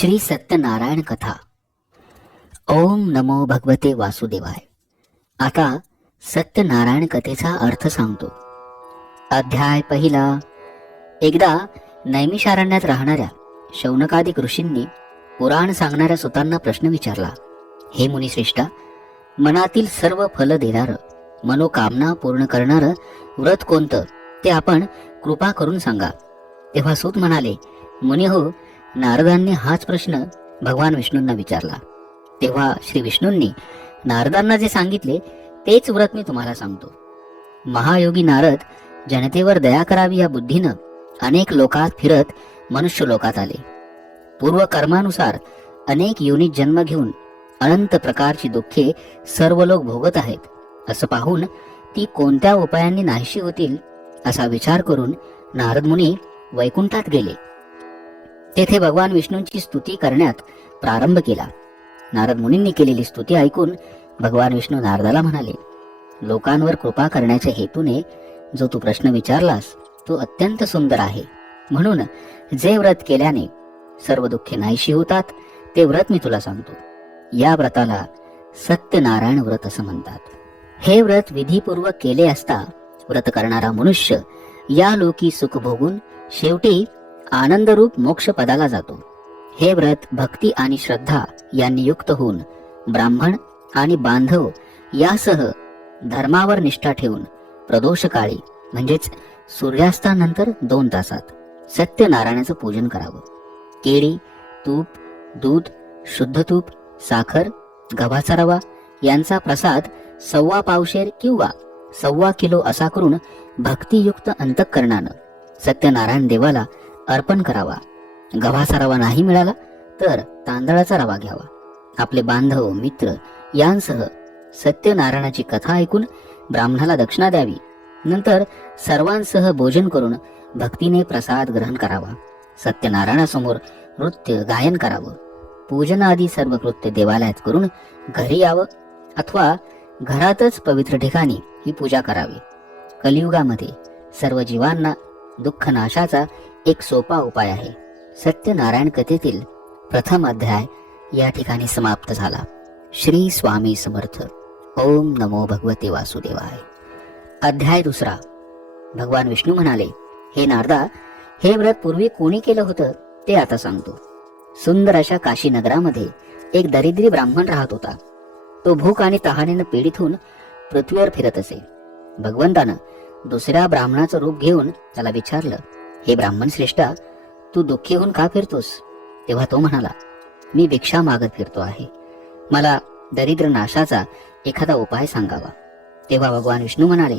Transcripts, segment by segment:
श्री सत्यनारायण कथा. ओम नमो भगवते वासुदेवाय. आता सत्यनारायण कथेचा अर्थ सांगतो. अध्याय पहिला. एकदा नैमिषारण्यात राहणाऱ्या शौनकादिक ऋषींनी पुराण सांगणाऱ्या सुतांना प्रश्न विचारला. हे मुनिश्रेष्ठा मनातील सर्व फल देणारं मनोकामना पूर्ण करणारं व्रत कोणतं ते आपण कृपा करून सांगा. तेव्हा सूत म्हणाले मुनी हो नारदांनी हाच प्रश्न भगवान विष्णूंना विचारला. तेव्हा श्री विष्णूंनी नारदांना जे सांगितले तेच व्रत मी तुम्हाला सांगतो. महायोगी नारद जनतेवर दया करावी या बुद्धीनं अनेक लोकात फिरत मनुष्य लोकात आले. पूर्व कर्मानुसार अनेक युनिट जन्म घेऊन अनंत प्रकारची दुःखे सर्व लोक भोगत आहेत असं पाहून ती कोणत्या उपायांनी नाहीशी होतील असा विचार करून नारद मुनी वैकुंठात गेले. तेथे भगवान विष्णूंची स्तुती करण्यात प्रारंभ केला. नारद मुनींनी केलेली स्तुती ऐकून भगवान विष्णू नारदाला म्हणाले लोकांवर कृपा करण्याच्या हेतूने जो तू प्रश्न विचारलास तो अत्यंत सुंदर आहे. म्हणून जे व्रत केल्याने सर्व दुःखे नाहीशी होतात ते व्रत मी तुला सांगतो. या व्रताला सत्यनारायण व्रत असं म्हणतात. हे व्रत विधीपूर्वक केले असता व्रत करणारा मनुष्य या लोकी सुख भोगून शेवटी आनंदरूप मोक्ष पदाला जातो. हे व्रत भक्ती आणि श्रद्धा यांनी युक्त होऊन ब्राह्मण आणि बांधव यासह धर्मावर निष्ठा ठेवून प्रदोष काळी म्हणजेच सूर्यास्तानंतर दोन तासात सत्यनारायणाचं पूजन करावं. केळी तूप दूध शुद्ध तूप साखर गव्हाचा रवा यांचा प्रसाद सव्वा पावशेर किंवा सव्वा किलो असा करून भक्तियुक्त अंतकरणानं सत्यनारायण देवाला अर्पण करावा. गव्हाचा रवा नाही मिळाला तर तांदळाचा रवा घ्यावा. आपले बांधव मित्र यांसह सत्यनारायणाची कथा ऐकून ब्राह्मणाला दक्षिणा द्यावी. नंतर सर्वांसह भोजन करून भक्तीने प्रसाद ग्रहण करावा. सत्यनारायणासमोर नृत्य गायन करावं. पूजन आदी सर्व कृत्य देवालयात करून घरी यावं अथवा घरातच पवित्र ठिकाणी ही पूजा करावी. कलियुगामध्ये सर्व जीवांना दुःख नाशाचा एक सोपा उपाय आहे. सत्यनारायण कथेतील प्रथम अध्याय या ठिकाणी समाप्त झाला. श्री स्वामी समर्थ. ओम नमो भगवते वासुदेवाय. अध्याय दुसरा. भगवान विष्णू म्हणाले हे नारदा हे व्रत पूर्वी कोणी केलं होतं? ते आता सांगतो. सुंदर अशा काशी नगरामध्ये एक दरिद्री ब्राह्मण राहत होता. तो भूक आणि तहानेनं पीडित होऊन पृथ्वीवर फिरत असे. भगवंतानं दुसऱ्या ब्राह्मणाचं रूप घेऊन त्याला विचारलं हे ब्राह्मण श्रेष्ठा तू दुःखी होऊन का फिरतोस? तेव्हा तो म्हणाला मी भिक्षा मागत फिरतो आहे. मला दरिद्र नाशाचा एखादा उपाय सांगावा. तेव्हा भगवान विष्णू म्हणाले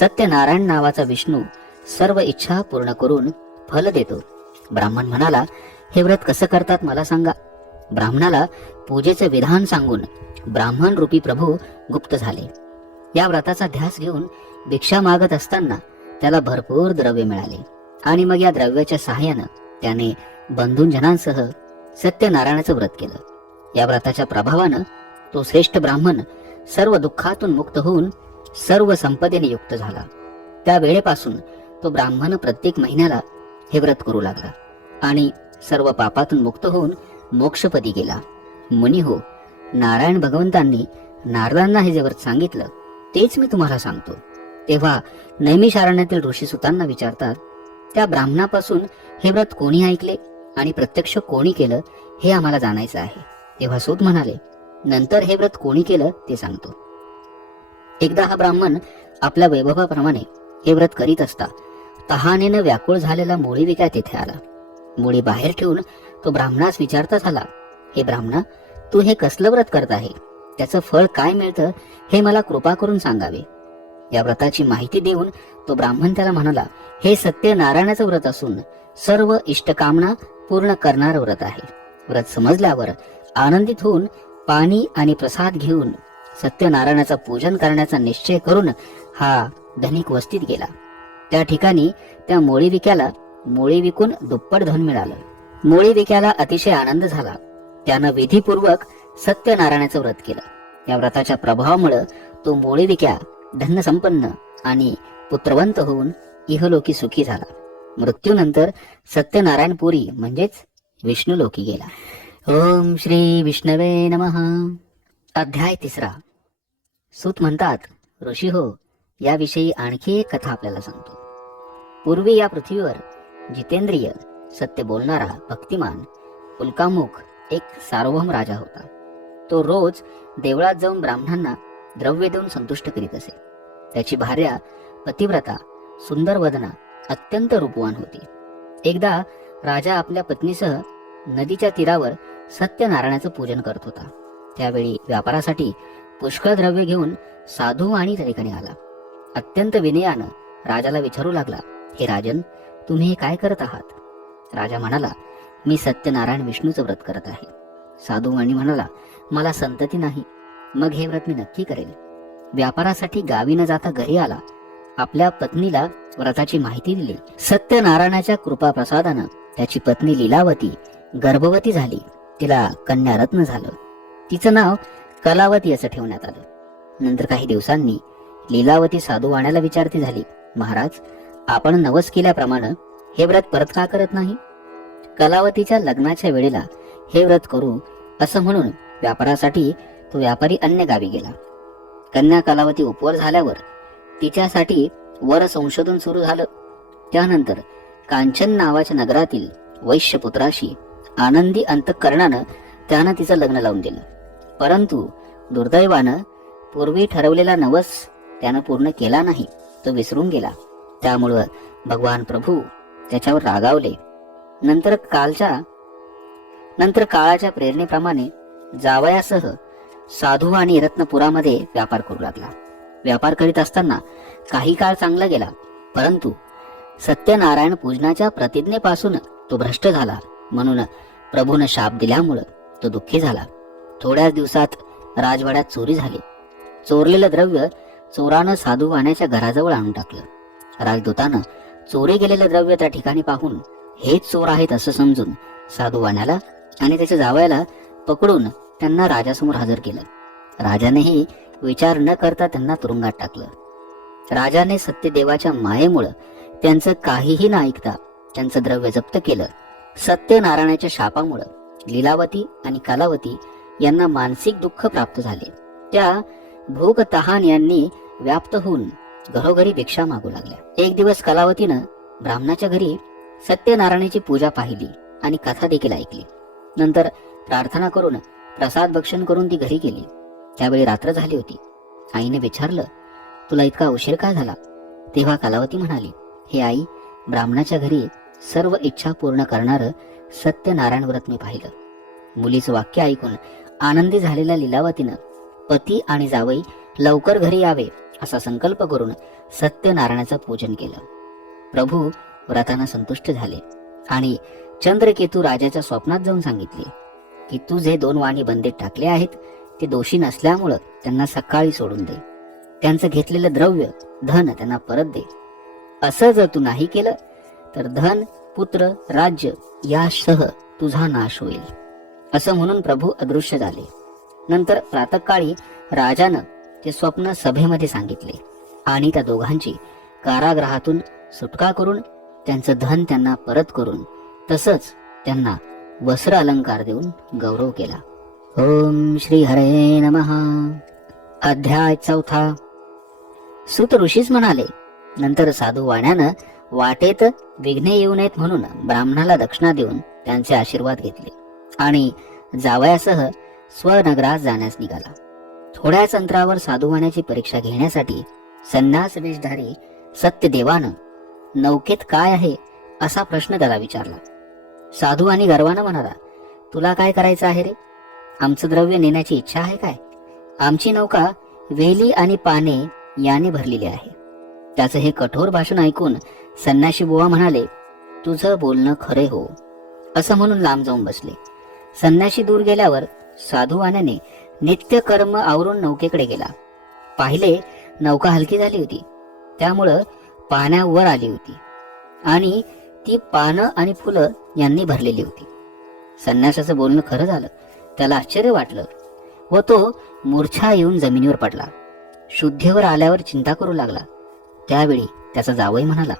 सत्यनारायण नावाचा विष्णू सर्व इच्छा पूर्ण करून फल देतो. ब्राह्मण म्हणाला हे व्रत कसं करतात मला सांगा. ब्राह्मणाला पूजेचं विधान सांगून ब्राह्मण रूपी प्रभू गुप्त झाले. या व्रताचा ध्यास घेऊन भिक्षा मागत असताना त्याला भरपूर द्रव्य मिळाले. आणि मग या द्रव्याच्या सहाय्यानं त्याने बंधुंजनांसह सत्यनारायणाचं व्रत केलं. या व्रताच्या प्रभावानं तो श्रेष्ठ ब्राह्मण सर्व दुःखातून मुक्त होऊन सर्व संपदेने युक्त झाला. त्या वेळेपासून तो ब्राह्मण प्रत्येक महिन्याला हे व्रत करू लागला आणि सर्व पापातून मुक्त होऊन मोक्षपदी गेला. मुनी हो नारायण भगवंतांनी नारदांना हे जे व्रत सांगितलं तेच मी तुम्हाला सांगतो. तेव्हा नैमिषारण्यातील ऋषी सुतांना विचारतात त्या ब्राह्मणापासून हे व्रत कोणी ऐकले आणि प्रत्यक्ष कोणी केलं हे आम्हाला जाणायचं आहे. तेव्हा सूत म्हणाले नंतर हे व्रत कोणी केलं ते सांगतो. एकदा हा ब्राह्मण आपल्या वैभवाप्रमाणे हे व्रत करीत असता तहानेनं व्याकुळ झालेला मुळी विकाय तेथे आला. मुळी बाहेर ठेवून तो ब्राह्मणास विचारता झाला हे ब्राह्मणा तू हे कसलं व्रत करत आहे? त्याचं फळ काय मिळतं हे मला कृपा करून सांगावे. या व्रताची माहिती देऊन तो ब्राह्मण त्याला म्हणाला हे सत्य नारायणाचं व्रत असून सर्व इष्टकामना पूर्ण करणार व्रत आहे. व्रत समजल्यावर आनंदित होऊन पाणी आणि प्रसाद घेऊन सत्यनारायणाचं पूजन करण्याचा निश्चय करून हा धनिक वस्तीत गेला. त्या ठिकाणी त्या मोळी विक्याला मोळी विकून दुप्पट धन मिळालं. मोळी विक्याला अतिशय आनंद झाला. त्यानं विधीपूर्वक सत्यनारायणाचं व्रत केलं. या व्रताच्या प्रभावामुळे तो मोळी विक्या धनसंपन्न आणि पुत्रवंत होऊन इहलोकी सुखी झाला. मृत्यूनंतर सत्यनारायणपुरी म्हणजेच विष्णू लोकी गेला. ओम श्री विष्णवे नमः. अध्याय तिसरा. सूत म्हणतात ऋषी हो याविषयी आणखी एक कथा आपल्याला सांगतो. पूर्वी या पृथ्वीवर जितेंद्रिय सत्य बोलणारा भक्तिमान उल्कामुख एक सार्वभौम राजा होता. तो रोज देवळात जाऊन ब्राह्मणांना द्रव्य देऊन संतुष्ट करीत असे. त्याची भार्या पतिव्रता सुंदर वदना अत्यंत रूपवान होती. एकदा राजा आपल्या पत्नीसह नदीच्या तीरावर सत्यनारायणाचं पूजन करत होता. त्यावेळी व्यापारासाठी पुष्कळ द्रव्य घेऊन साधू आणि त्या ठिकाणी आला. अत्यंत विनयानं राजाला विचारू लागला हे राजन तुम्ही हे काय करत आहात? राजा म्हणाला मी सत्यनारायण विष्णूचं व्रत करत आहे. साधू आणि म्हणाला मला संतती नाही मग हे व्रत मी नक्की करेल व्यापारासाठी गावी न जाता घरी आला. आपल्या पत्नीला व्रताची माहिती दिली. सत्यनारायणाच्या कृपा प्रसादानं त्याची पत्नी लीलावती गर्भवती झाली. तिला कन्यारत्न झालं. तिचं नाव कलावती असं ठेवण्यात आलं. नंतर काही दिवसांनी लीलावती साधू वाण्याला विचारती झाली महाराज आपण नवस केल्याप्रमाणे हे व्रत परत का करत नाही? कलावतीच्या लग्नाच्या वेळेला हे व्रत करू असं म्हणून व्यापारासाठी तो व्यापारी अन्य गावी गेला. कन्या कलावती उपवर झाल्यावर तिच्यासाठी वर संशोधन सुरू झालं. त्यानंतर कांचन नावाच्या नगरातील वैश्यपुत्राशी आनंदी अंतकरणानं त्यानं तिचं लग्न लावून दिलं. परंतु दुर्दैवानं पूर्वी ठरवलेला नवस त्यानं पूर्ण केला नाही तो विसरून गेला. त्यामुळं भगवान प्रभू त्याच्यावर रागावले. नंतर कालच्या नंतर काळाच्या प्रेरणेप्रमाणे जावयासह साधू आणि रत्नपुरामध्ये व्यापार करू लागला. व्यापार करीत असताना काही काळ चांगला गेला परंतु सत्यनारायण पूजनाच्या प्रतिज्ञेपासून तो भ्रष्ट झाला. म्हणून प्रभून शाप दिल्यामुळं तो दुःखी झाला. थोड्याच दिवसात राजवाड्यात चोरी झाली. चोरलेलं द्रव्य चोरानं साधू वाण्याच्या घराजवळ आणून टाकलं. राजदूतानं चोरी गेलेलं द्रव्य त्या ठिकाणी पाहून हेच चोर आहेत असं समजून साधू वाण्याला आणि त्याच्या जावयाला पकडून त्यांना राजासमोर हजर केलं. राजानेही विचार न करता त्यांना तुरुंगात टाकलं. राजाने सत्यदेवाच्या मायेमुळं त्यांचं काहीही न ऐकता त्यांचं द्रव्य जप्त केलं. सत्यनारायणाच्या शापामुळं लीलावती आणि कलावती यांना मानसिक दुःख प्राप्त झाले. त्या भोग तहान यांनी व्याप्त होऊन घरोघरी भिक्षा मागू लागल्या. एक दिवस कलावतीनं ब्राह्मणाच्या घरी सत्यनारायणाची पूजा पाहिली आणि कथा देखील ऐकली. नंतर प्रार्थना करून प्रसाद भक्षण करून ती घरी गेली. त्यावेळी रात्र झाली होती. आईने विचारलं तुला इतका उशीर का झाला? तेव्हा कलावती म्हणाली हे आई ब्राह्मणाच्या घरी सर्व इच्छा पूर्ण करणारं सत्यनारायण व्रत मी पाहिलं. मुलीचं वाक्य ऐकून आनंदी झालेल्या लिलावतीनं पती आणि जावई लवकर घरी यावे असा संकल्प करून सत्यनारायणाचं पूजन केलं. प्रभू व्रतानं संतुष्ट झाले आणि चंद्रकेतू राजाच्या स्वप्नात जाऊन सांगितले की तू जे दोन वाणी बंदीत टाकले आहेत ते दोषी नसल्यामुळं त्यांना सकाळी सोडून दे. त्यांचं घेतलेलं द्रव्य धन त्यांना परत दे. असं जर तू नाही केलं तर धन पुत्र राज्य यासह तुझा नाश होईल. असं म्हणून प्रभू अदृश्य झाले. नंतर प्रातकाळी राजानं ते स्वप्न सभेमध्ये सांगितले आणि त्या दोघांची कारागृहातून सुटका करून त्यांचं धन त्यांना परत करून तसंच त्यांना वस्त्र अलंकार देऊन गौरव केला. ओम श्री हरे नमः. अध्याय चौथा. सुत ऋषीच म्हणाले नंतर साधू वाण्यानं वाटेत विघ्ने येऊ नयेत म्हणून ब्राह्मणाला दक्षिणा देऊन त्यांचे आशीर्वाद घेतले आणि जावयासह स्वनगरात जाण्यास निघाला. थोड्याच अंतरावर साधू वाण्याची परीक्षा घेण्यासाठी संन्यास वेशधारी सत्यदेवानं नौकेत काय आहे असा प्रश्न त्याला विचारला. साधू आणि गर्वानं म्हणाला तुला काय करायचं आहे रे? आमचं द्रव्य नेण्याची इच्छा आहे काय? आमची नौका वेली आणि पाने याने भरलेली आहे. त्याचं हे कठोर भाषण ऐकून संन्याशी बुवा म्हणाले तुझं बोलणं खरे हो. असं म्हणून लांब जाऊन बसले. संन्याशी दूर गेल्यावर साधू आण्याने नित्य कर्म आवरून नौकेकडे गेला. पाहिले नौका हलकी झाली होती. त्यामुळं पाण्यावर आली होती. आणि ती पानं आणि फुलं यांनी भरलेली होती. संन्यासाचं बोलणं खरं झालं. त्याला आश्चर्य वाटलं व तो मूर्छा येऊन जमिनीवर पडला. शुद्धीवर आल्यावर चिंता करू लागला. त्यावेळी त्याचा जावई म्हणाला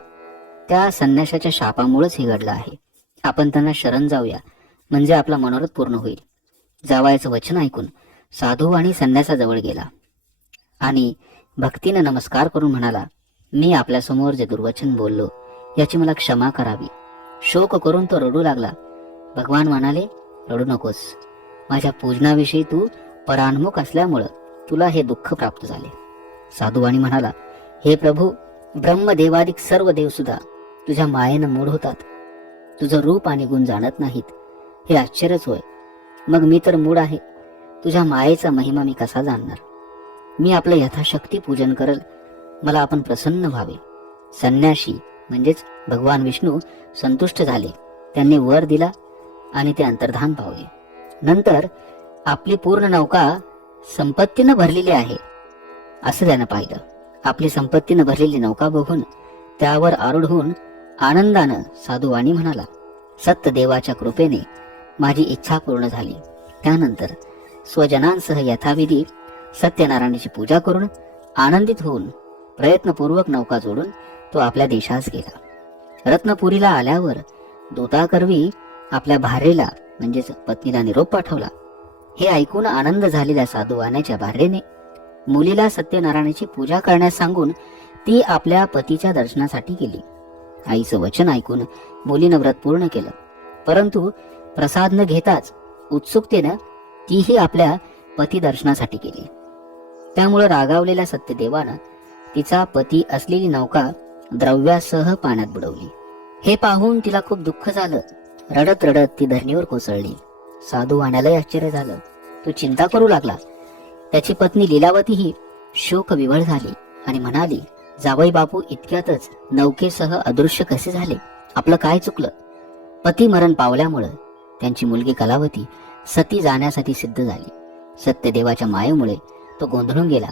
त्या संन्याशाच्या शापामुळेच हे घडलं आहे. आपण त्यांना शरण जाऊया. म्हणजे आपला मनोरथ पूर्ण होईल. जावायचं वचन ऐकून साधू आणि संन्यासाजवळ गेला आणि भक्तीनं नमस्कार करून म्हणाला मी आपल्यासमोर जे दुर्वचन बोललो याची मला क्षमा करावी. शोक करून तो रडू लागला. भगवान म्हणाले रडू नकोस. माझ्या पूजनाविषयी तू परान्मुख असल्यामुळं तुला हे दुःख प्राप्त झाले. साधुवाणी म्हणाला हे प्रभू ब्रह्मदेवादिक सर्व देव सुद्धा तुझ्या मायेनं मूढ होतात. तुझं रूप आणि गुण जाणत नाहीत. हे आश्चर्यच होय. मग मी तर मूड आहे. तुझ्या मायेचा महिमा मी कसा जाणणार? मी आपलं यथाशक्ती पूजन करल. मला आपण प्रसन्न व्हावे. संन्याशी म्हणजेच भगवान विष्णू संतुष्ट झाले. त्यांनी वर दिला आणि ते अंतर्धान पावले. नंतर आपली पूर्ण नौका संपत्तीनं भरलेली आहे असं त्यानं पाहिलं. आपली संपत्तीनं भरलेली नौका बघून त्यावर आरूढ होऊन आनंदानं साधुवाणी म्हणाला सत्यदेवाच्या कृपेने माझी इच्छा पूर्ण झाली. त्यानंतर स्वजनांसह यथाविधी सत्यनारायणाची पूजा करून आनंदित होऊन प्रयत्नपूर्वक नौका जोडून तो आपल्या देशास गेला. रत्नपुरीला आल्यावर दूताकरवी आपल्या भार्येला म्हणजेच पत्नीला निरोप पाठवला. हे ऐकून आनंद झालेल्या साधुवाण्याच्या भार्येने मुलीला सत्यनारायणाची पूजा करण्यास सांगून ती आपल्या पतीच्या दर्शनासाठी गेली. आईचं वचन ऐकून मुलीनं व्रत पूर्ण केलं. परंतु प्रसाद न घेताच उत्सुकतेनं तीही आपल्या पती दर्शनासाठी गेली. त्यामुळे रागावलेल्या सत्यदेवानं तिचा पती असलेली नौका द्रव्यासह पाण्यात बुडवली. हे पाहून तिला खूप दुःख झालं. रडत रडत ती धरणीवर कोसळली. साधू वाण्यालाही आश्चर्य झालं. तो चिंता करू लागला. त्याची पत्नी लिलावतीही शोक विवळ झाली आणि म्हणाली जावई बापू इतक्यातच नौकेसह अदृश्य कसे झाले? आपलं काय चुकलं? पती मरण पावल्यामुळं त्यांची मुलगी कलावती सती जाण्यासाठी सिद्ध झाली. सत्यदेवाच्या मायेमुळे तो गोंधळून गेला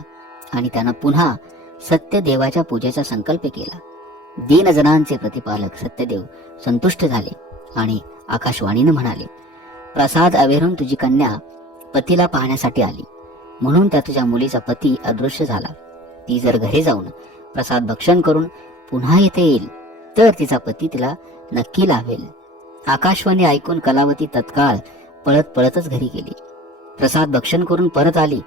आणि त्यानं पुन्हा सत्यदेवाच्या पूजेचा संकल्प केला. दीनजनांचे प्रतिपालक सत्यदेव संतुष्ट झाले आणि आकाशवाणीनं म्हणाले प्रसाद अवेरून तुझी कन्या पतीला पाहण्यासाठी आली. म्हणून त्या तुझ्या मुलीचा पती अदृश्य झाला. ती जर घरी जाऊन प्रसाद भक्षण करून पुन्हा येथे येईल तर तिचा पती तिला नक्की लाभेल आकाशवाणी ऐकून कलावती तत्काळ पळत पळतच घरी गेली. प्रसाद भक्षण करून परत आली.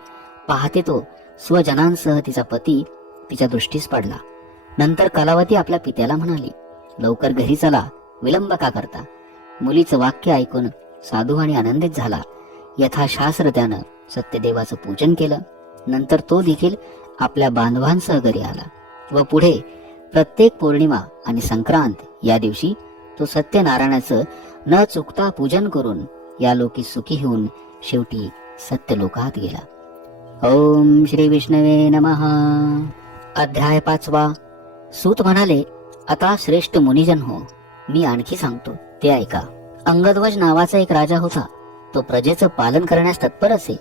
पाहते तो स्वजनांसह तिचा पती तिच्या दृष्टीस पडला. नंतर कलावती आपल्या पित्याला म्हणाली लवकर घरी चला विलंब का करता? मुलीचं वाक्य ऐकून साधू आणि आनंदित झाला. यथाशास्त्र त्यानं सत्यदेवाचं पूजन केलं. नंतर तो देखील आपल्या बांधवांसह घरी आला व पुढे प्रत्येक पौर्णिमा आणि संक्रांत या दिवशी तो सत्यनारायणाचं न चुकता पूजन करून या लोकी सुखी होऊन शेवटी सत्यलोकात गेला. ओम श्री विष्णवे नमः. अध्याय पाचवा. सूत म्हणाले आता श्रेष्ठ मुनिजन हो मी आणखी सांगतो ते ऐका. अंगध्वज नावाचा एक राजा होता तो प्रजेचं पालन करण्यास तत्पर असे.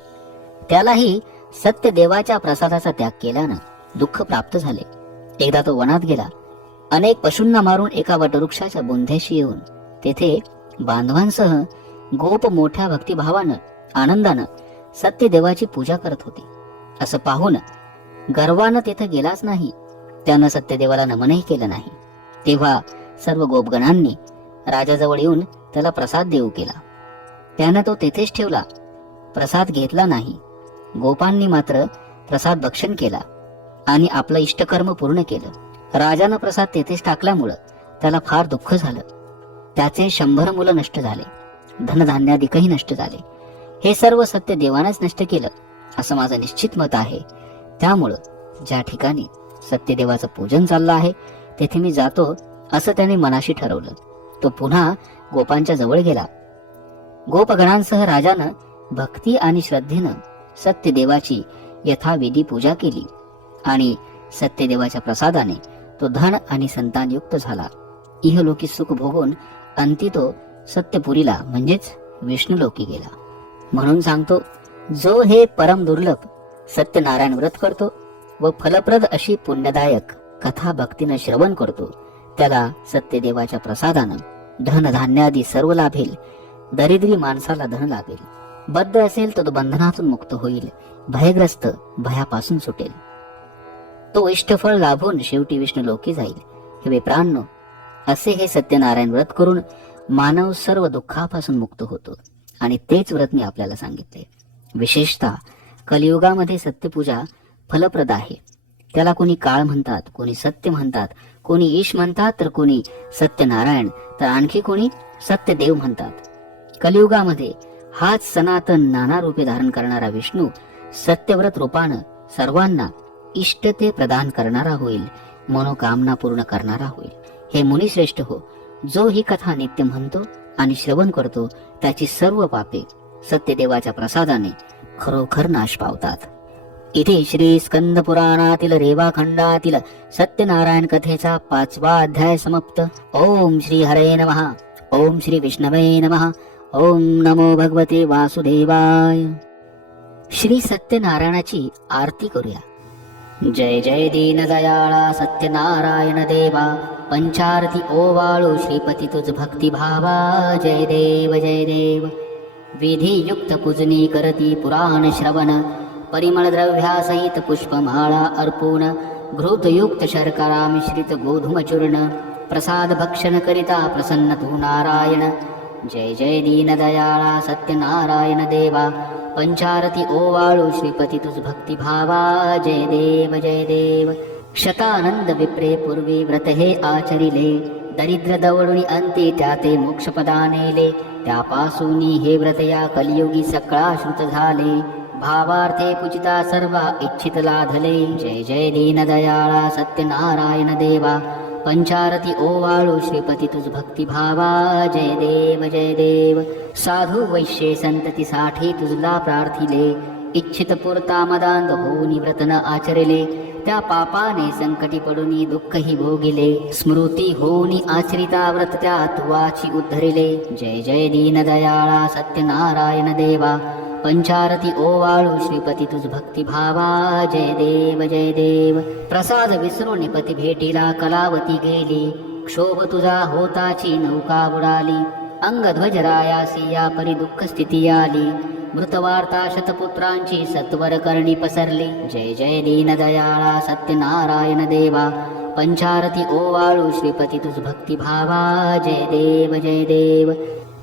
त्यालाही सत्य देवाच्या प्रसादाचा त्याग केल्यानं दुःख प्राप्त झाले. एकदा तो वनात गेला. अनेक पशूंना मारून एका वटवृक्षाच्या बुंध्याशी येऊन तेथे बांधवांसह गोप मोठ्या भक्तिभावानं आनंदानं सत्यदेवाची पूजा करत होती. असं पाहून गर्वानं तेथे गेलाच नाही. त्यानं सत्यदेवाला नमनही केलं नाही. तेव्हा सर्व गोपगणांनी राजाजवळ येऊन त्याला प्रसाद देऊ केला. त्यानं तो तेथेच ठेवला. प्रसाद घेतला नाही. गोपांनी मात्र प्रसाद भक्षण केला आणि आपलं इष्टकर्म पूर्ण केलं. राजानं प्रसाद तेथेच टाकल्यामुळं त्याला फार दुःख झालं. त्याचे शंभर मुलं नष्ट झाले. धनधान्याधिकही नष्ट झाले. हे सर्व सत्य देवानेच नष्ट केलं असं माझं निश्चित मत आहे. त्यामुळं ज्या ठिकाणी सत्यदेवाचं पूजन चाललं आहे तेथे मी जातो असं त्याने मनाशी ठरवलं. तो पुन्हा गोपांच्या जवळ गेला. गोपगणांसह राजानं भक्ती आणि श्रद्धेनं सत्यदेवाची यथाविधी पूजा केली आणि सत्यदेवाच्या प्रसादाने तो धन आणि संतानयुक्त झाला. इहलोकी सुख भोगून अंती तो सत्यपुरीला म्हणजेच विष्णुलोकी गेला. म्हणून सांगतो जो हे परम दुर्लभ सत्यनारायण व्रत करतो व फलप्रद अशी पुण्यदायक कथा भक्तीनं श्रवण करतो. त्याला सत्यदेवाच्या प्रसादानं धनधान्यादी सर्व लाभेल दरिद्री माणसाला धन लाभेल. बद्ध असेल तर तो बंधनातून मुक्त होईल भयग्रस्त भयापासून सुटेल. तो इष्टफळ लाभून शेवटी विष्णू लोकी जाईल. हे विप्रांनो असे हे सत्यनारायण व्रत करून मानव सर्व दुःखापासून मुक्त होतो. आणि तेच व्रत मी आपल्याला सांगितले. विशेषतः कलियुगामध्ये सत्यपूजा फलप्रद आहे. त्याला कोणी काळ म्हणतात कोणी सत्य म्हणतात कोणी ईश म्हणतात तर कोणी सत्यनारायण तर आणखी कोणी सत्यदेव म्हणतात. कलियुगामध्ये हाच सनातन नाना रूपे धारण करणारा विष्णू सत्यव्रत रूपानं सर्वांना इष्टते प्रदान करणारा होईल मनोकामना पूर्ण करणारा होईल. हे मुनिश्रेष्ठ हो जो ही कथा नित्य म्हणतो आणि श्रवण करतो त्याची सर्व पापे सत्यदेवाच्या प्रसादाने खरोखर नाश पावतात. इथे श्री स्कंद पुराणातील रेवाखंडातील सत्यनारायण कथेचा पाचवा अध्याय समाप्त. ओम श्री हरे नमः. ओम श्री विष्णवे नमः. ओम नमो भगवते वासुदेवाय. श्री सत्यनारायणाची आरती करूया. जय जय दीन दयाळा सत्यनारायण देवा. पंचारती ओवाळू श्रीपती तुझ भक्तिभावा. जय देव जय देव. विधियुक्त पूजनी करती पुराण श्रवण परिमळ द्रव्यासहित पुष्पमाळा अर्पूण घृतयुक्त शर्करा मिश्रित गोधूमचूर्ण प्रसाद भक्षण करिता प्रसन्न तू नारायण जय जय दीनदयाळा सत्यनारायण देवा पंचारती ओवाळू श्रीपती तुझ भक्तिभावा जय देव जय देव शतानंद विप्रे पूर्वी व्रत हे आचरिले दरिद्र दवडुनी अंती त्या ते मोक्षपदा नेले त्यापासून हे व्रत या कलियुगी सकळा श्रुत झाले. भावार्थे पूजिता सर्व इच्छित लाधले. जय जय दीन दयाळा सत्यनारायण देवा. पंचारती ओवाळू श्रीपती तुझ भक्ती भावा. जय देव जय देव. साधू वैश्ये संततीसाठी तुझला प्रार्थिले. इच्छित पुरता मदांध होऊनी व्रत न आचरिले. त्या पापाने संकटी पडून दुःखही भोगिले. स्मृती होऊनी आचरिता व्रत त्या तुवाची उद्धरिले. जय जय दीन दयाळा सत्यनारायण देवा. पंचारती ओवाळू श्रीपती तुझ भक्ती भावा. जय देव जय देव. प्रसाद विसरून पती भेटीला कलावती गेली. क्षोभ तुझा होताची नौका बुडाली. अंगध्वज रायासी या परी दुःख स्थिती आली. मृतवार्ता शतपुत्रांची सत्वर करणी पसरली. जय जय दीन दयाळा सत्यनारायण देवा. पंचारती ओवाळू श्रीपती तुझ भक्ती भावा. जय देव जय देव.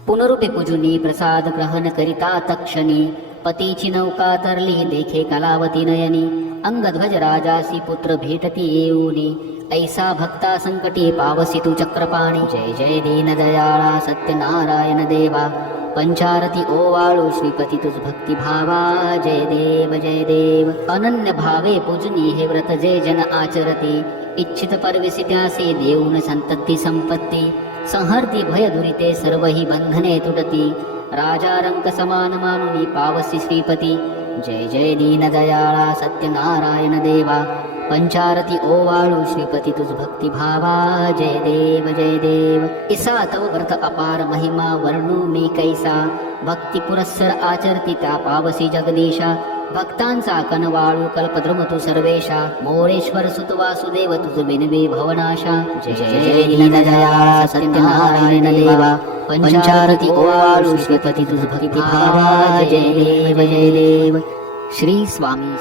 पुनरुपे पूजुनी प्रसाद ग्रहण करिता तक्षणी पतीची नौका तरली देखे कलावती नयनी. अंगध्वज राजासी पुत्र भेटती येऊनी. ऐसा भक्ता संकटी पावसी तू चक्रपाणी. जय जय दीन दयाळा सत्यनारायण देवा. पंचारती ओवाळू श्रीपती तुझ भक्ती भावा। जय देव जय देव। अनन्य भावे पूजनी हे व्रत जे जन आचरते। इच्छित परविसी त्यासे देऊन संतती संपत्ती। संहर्ती भय दुरिते सर्व ही बंधने तुटती। राजा रंक समान मानुनी पावसी श्रीपती। जय जय दीन दयाळा सत्यनारायण देवा। पंचारती ओवाळू श्रीपती तुझ भक्ती भावा। जय देव जय देव। इसा तव व्रत अपार महिमा वर्णू मी कैसा। भक्ती पुरस्सर आचरती त्या पावसी जगदीशा। भक्तांचा कनवाळू कल्पद्रुम तू सर्वेशा। मोरेश्वर सुत वासुदेव तुझ बिनवे भवनाशा। जय जय जय सत्यनारायण देवा। पंचारती ओवाळू श्रीपती तुझ भक्ती भावा। जय देव जय देव। श्री स्वामी